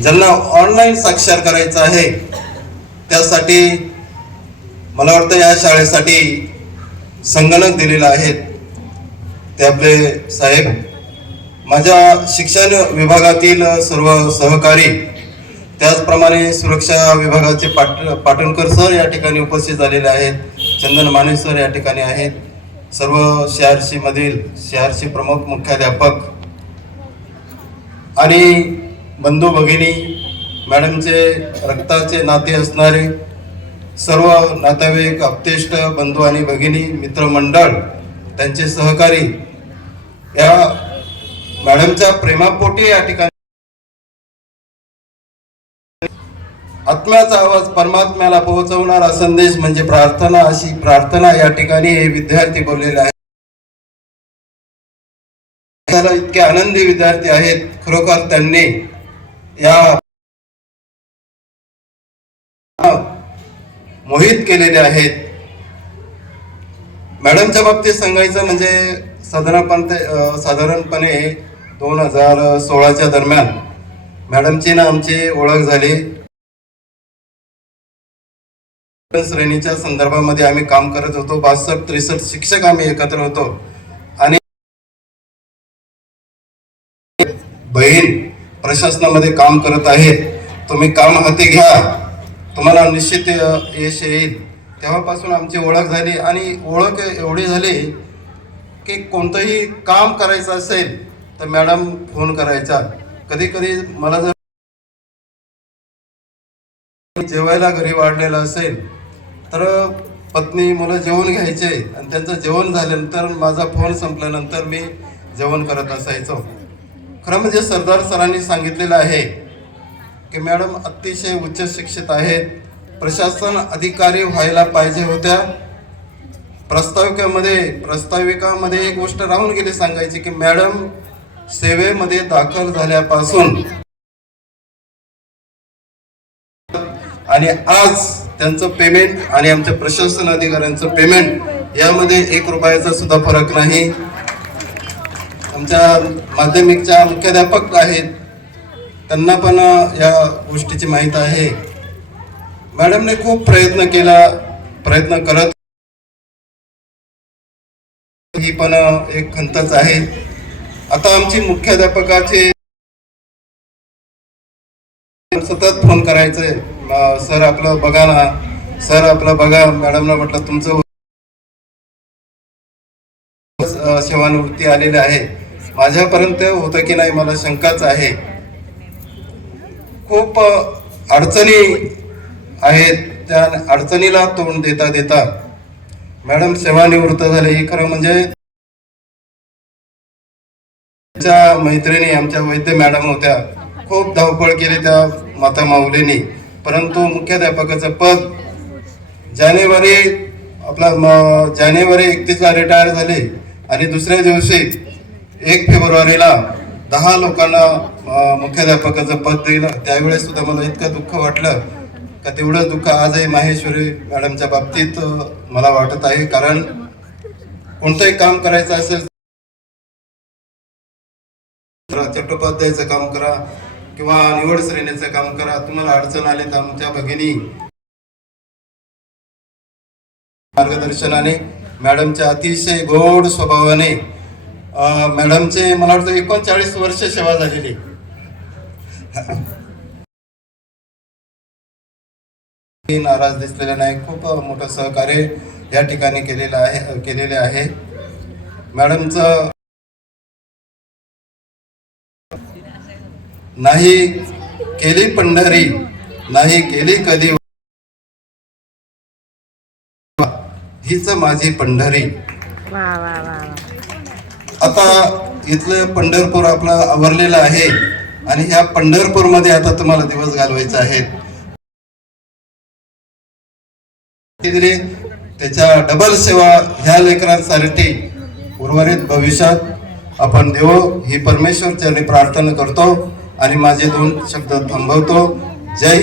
ज्यांना ऑनलाईन साक्षर करायचं आहे त्यासाठी मला वाटतं या शाळेसाठी संगणक दिलेलं आहेत ते आपले साहेब माझ्या शिक्षण विभागातील सर्व सहकारी त्याचप्रमाणे सुरक्षा विभागाचे पाट पाटणकर सर या ठिकाणी उपस्थित झालेले आहेत चंदन माने सर या ठिकाणी आहेत सर्व सीआरसीमधील सीआरसी प्रमुख मुख्याध्यापक आणि बंधू भगिनी मॅडमचे रक्ताचे नाते असणारे सर्व नातेवाईक अपतेष्ट बंधू आणि भगिनी मित्रमंडळ त्यांचे सहकारी या मॅडमच्या प्रेमापोटी या ठिकाणी आत्म्याचा आवाज परमात्म्याला पोहोचवणारा संदेश म्हणजे प्रार्थना अशी प्रार्थना या ठिकाणी हे विद्यार्थी बोललेले आहेत. त्याला इतके आनंदी विद्यार्थी आहेत. खरोखर त्यांनी या मोहित केलेले आहेत. मॅडमच्या बाबतीत सांगायचं म्हणजे साधारणपणे साधारणपणे दोन हजार सोळाच्या दरम्यान मॅडमची ना आमची ओळख झाली. श्रेणीच्या संदर्भामध्ये आम्ही काम करत होतो. बासष्ट त्रेसष्ट शिक्षक आम्ही एकत्र होतो. आणि बहीण प्रशासनामध्ये काम करत आहेत. तुम्ही काम हाती घ्या. तुम्हाला निश्चित यश येईल. तेव्हापासून आमची ओळख झाली आणि ओळख एवढी झाली की कोणतंही काम करायचं असेल तर मॅडम फोन करायचा. कधी कधी मला जर जेवायला घरी वाढलेलं असेल तर पत्नी मुलं जेवण घ्यायचे आणि त्यांचं जेवण झाल्यानंतर माझा फोन संपल्यानंतर मी जेवण करत असायचो. खरं म्हणजे सरदार सरांनी सांगितलेलं आहे की मॅडम अतिशय उच्च शिक्षित आहेत. प्रशासन अधिकारी व्हायला पाहिजे होत्या. प्रस्ताविकामध्ये प्रस्ताविकामध्ये एक गोष्ट राहून गेली सांगायची की मॅडम सेवेमध्ये दाखल झाल्यापासून आणि आज त्यांचं पेमेंट आणि आमच्या प्रशासन अधिकाऱ्यांचं पेमेंट यामध्ये एक रुपयाचा सुद्धा फरक नाही. आमच्या माध्यमिकच्या मुख्याध्यापक आहेत. त्यांना पण या गोष्टीची माहीत आहे. मॅडमने खूप प्रयत्न केला प्रयत्न करत ही पण एक खंतच आहे. आता आमची मुख्याध्यापकाचे सतत फोन करायचे. सर आपलं बघा ना सर आपलं बघा मॅडमला म्हटलं तुमचं सेवानिवृत्ती आलेली आहे. माझ्यापर्यंत होतं की नाही मला शंकाच आहे. खूप अडचणी आहेत. त्या अडचणीला तोंड देता देता मॅडम सेवानिवृत्त झाले. हे खरं म्हणजे आमच्या मैत्रिणी आमच्या वैद्य मॅडम होत्या. खूप धावपळ केली त्या माता माऊलीनी. परंतु मुख्याध्यापकाचं पद जानेवारी आपला म- जानेवारी एकतीसला रिटायर झाले. आणि दुसऱ्या दिवशी एक फेब्रुवारीला दहा लोकांना मुख्याध्यापकाचं पद दिलं त्यावेळेस सुद्धा मला इतकं दुःख वाटलं का तेवढं दुःख आजही माहेश्वरी मॅडमच्या बाबतीत मला वाटत आहे. कारण कोणतंही काम करायचं असेल चट्टोपाध्यायचं काम करा किंवा निवड श्रेणीचं काम करा. तुम्हाला अडचण आली तर आमच्या भगिनी मार्गदर्शनाने मॅडमच्या अतिशय गोड स्वभावाने मॅडमचे मला वाटतं एकोणचाळीस वर्ष सेवा झालेली. नाराज दिसलेला नाही खूप मोठं सहकार्य या ठिकाणी केलेलं आहे केलेले आहे. मॅडमचं नाही केली पंढरी नाही केली कधी. हीच माझी पंढरी. वा वा वा. आता इथलं पंढरपूर आपलं आवरलेलं आहे आणि ह्या पंढरपूरमध्ये आता तुम्हाला दिवस घालवायचे आहेत त्याच्या डबल सेवा ह्या लेकरांसाठी उर्वरित भविष्यात आपण देवो ही परमेश्वर चरणी प्रार्थना करतो आणि माझे दोन शब्द थांबवतो. जय